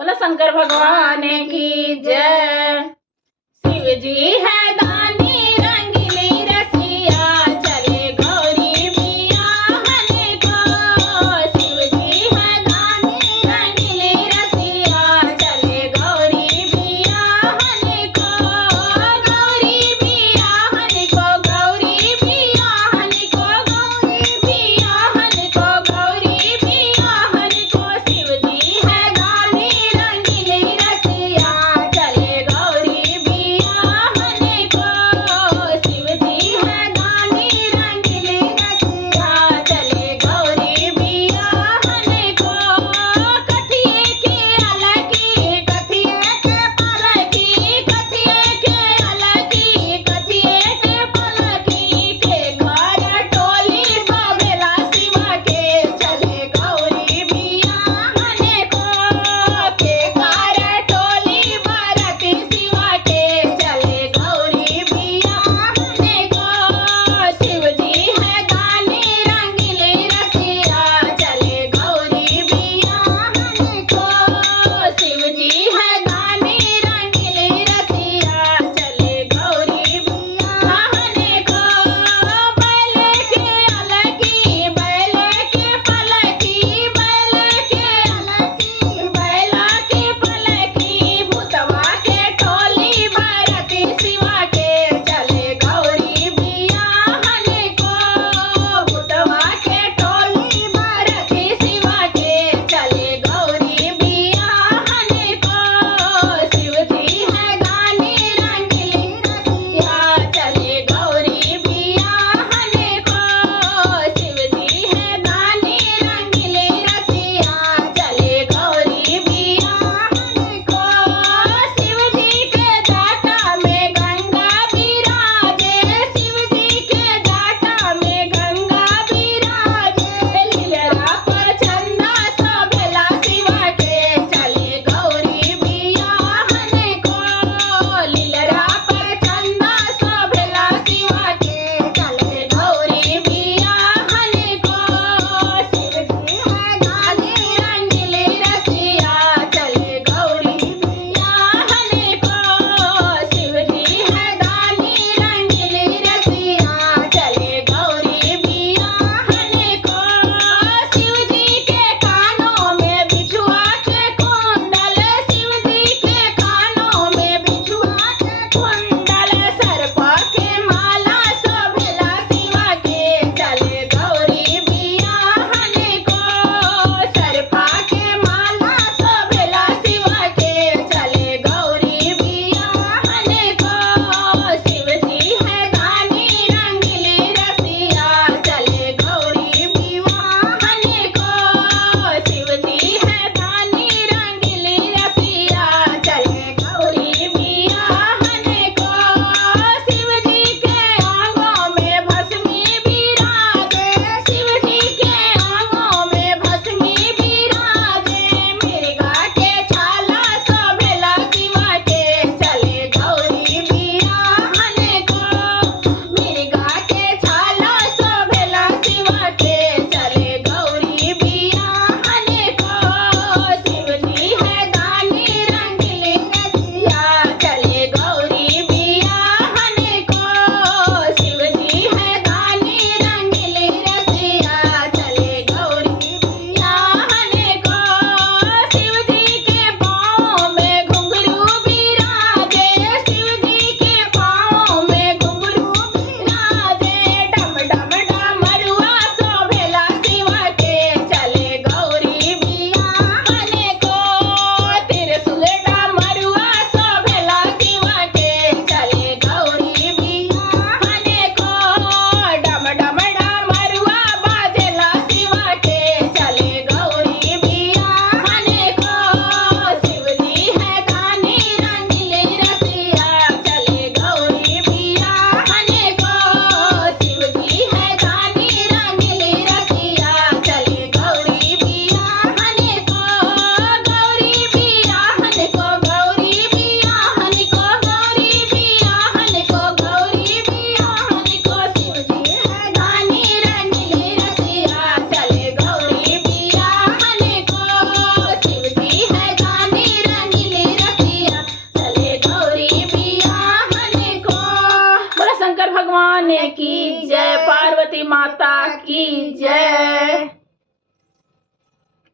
बोला शंकर भगवान की जय। शिव जी है दानी रंगीली रसिया, चले गौरी बियाहन को। शिव जी है दानी रंगीली रसिया, चले गौरी बियाहन को। गौरी बियाहन को, गौरी बियाहन को, गौरी बियाहन को, गौरी बियाहन को। शिव जी है दानी रंगीली रसिया, चले गौरी बियाहन भगवान की जय, पार्वती माता की जय।